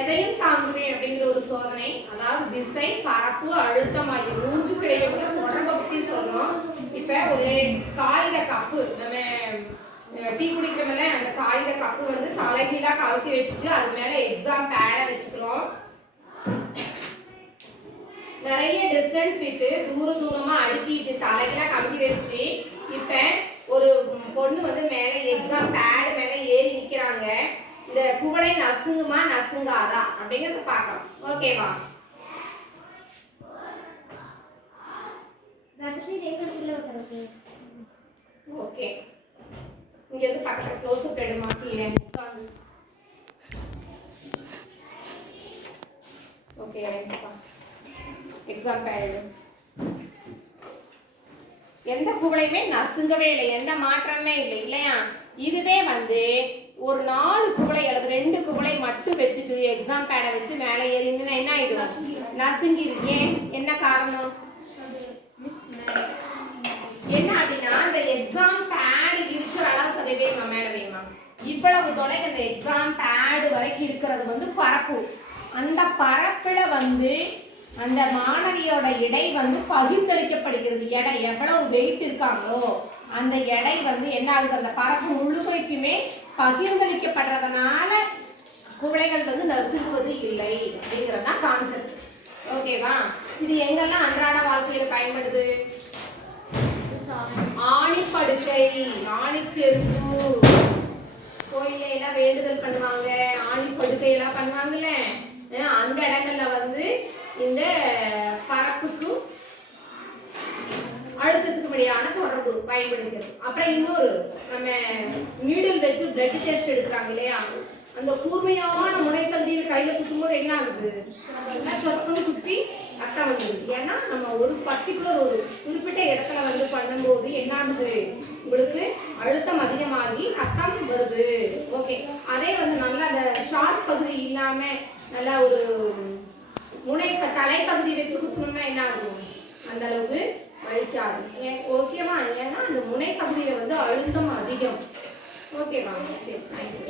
எதையும் தாங்குவேன் அப்படிங்கிற ஒரு சோதனை. அதாவது விசை, பரப்பு, அழுத்தம் ஆகிய மூன்றுக்கு இடையே உள்ள தொடர்பை பத்தி சொல்லணும். இப்ப ஒரு காகித கப்பு, நம்ம டீ குடிக்கிறோம்ல, அந்த காகித கப்பு வந்து தலைகீழா கவுத்தி வச்சுட்டு அது மேல எக்ஸாம் பேட வச்சுக்கிறோம். நிறைய டிஸ்டன்ஸ் விட்டு தூரமா அடுக்கிட்டு தலைகீழா கவுத்தி வச்சுட்டு இப்ப ஒரு பொண்ணு வந்து மேல எக்ஸாம் பேட் மேல ஏறி நிக்கிறாங்க. இந்த குவளை நசுங்குமா நசுங்காதா அப்படிங்கறத பார்க்கலாம். ஓகேவா? ஓகே, இங்க வந்து பக்கத்துல க்ளோஸ் அப் எடுமா கீழே உட்கார்ந்து. ஓகே, எக்ஸாம் பேட் எந்த குவளையுமே நசுங்கவே இல்லை, எந்த மாற்றமே இல்லை இல்லையா? இதுவே வந்து ஒரு 4 குவளை அல்லது 2 குவளை மட்டும் வச்சுட்டு எக்ஸாம் பேடை வச்சு மேலே ஏறினா என்ன ஆயிடும்? நசுங்கிது. ஏன்? என்ன காரணம்? என்ன அப்படின்னா அந்த எக்ஸாம் பேடு இருக்கிற அளவுக்கு அதை வேணுமா மேலே வேணுமா? இவ்வளவு தொலைக்கு அந்த எக்ஸாம் பேடு வரைக்கும் இருக்கிறது வந்து பரப்பு. அந்த பரப்புல வந்து அந்த மாணவியோட எடை வந்து பகிர்ந்தளிக்கப்படுகிறது. எடை எவ்வளவு வெயிட் இருக்காங்களோ அந்த எடை வந்து என்ன ஆகுது? அந்த பரப்பு முழுமைக்குமே பகிர்ந்தளிக்கப்படுறதுனால குவளைகள் வந்து நசுங்குவது இல்லை அப்படிங்கிறது தான் கான்செப்ட். ஓகேவா? இது எங்கெல்லாம் அன்றாட வாழ்க்கையில பயன்படுது? ஆணிப்படுக்கை, ஆணிச்செருப்பு, கோயில எல்லாம் வேண்டுதல் பண்ணுவாங்க, ஆணிப்படுக்கை எல்லாம் பண்ணுவாங்கல்ல, அந்த இடங்கள்ல வந்து இந்த பரப்புக்கும் அழுத்தத்துக்கு இடையான தொடர்பு பயன்படுகிறது. அப்புறம் இன்னொரு நம்ம நீடில் வச்சு பிளட் டெஸ்ட் எடுக்கிறாங்க இல்லையா? அந்த கூர்மையான முனைக்கல்தியில் கையில குத்தும்போது என்ன ஆகுது? சொத்தம் குத்தி ரத்தம் வந்துடுது. ஏன்னா நம்ம ஒரு பர்டிகுலர் ஒரு குறிப்பிட்ட இடத்துல வந்து பண்ணும்போது என்ன ஆகுது? உங்களுக்கு அழுத்தம் அதிகமாகி ரத்தம் வருது. ஓகே, அதே வந்து நல்லா அந்த ஷார்ப் பகுதி இல்லாம நல்லா ஒரு தலைப்பகுதி வச்சு குத்தணும்னா என்ன ஆகும்? அந்த அளவுக்கு வலிச்சாது. ஓகேவா? ஏன்னா அந்த முனைப்பகுதியில வந்து அழுத்தம் அதிகம். ஓகேவா? சரி, தேங்க்யூ.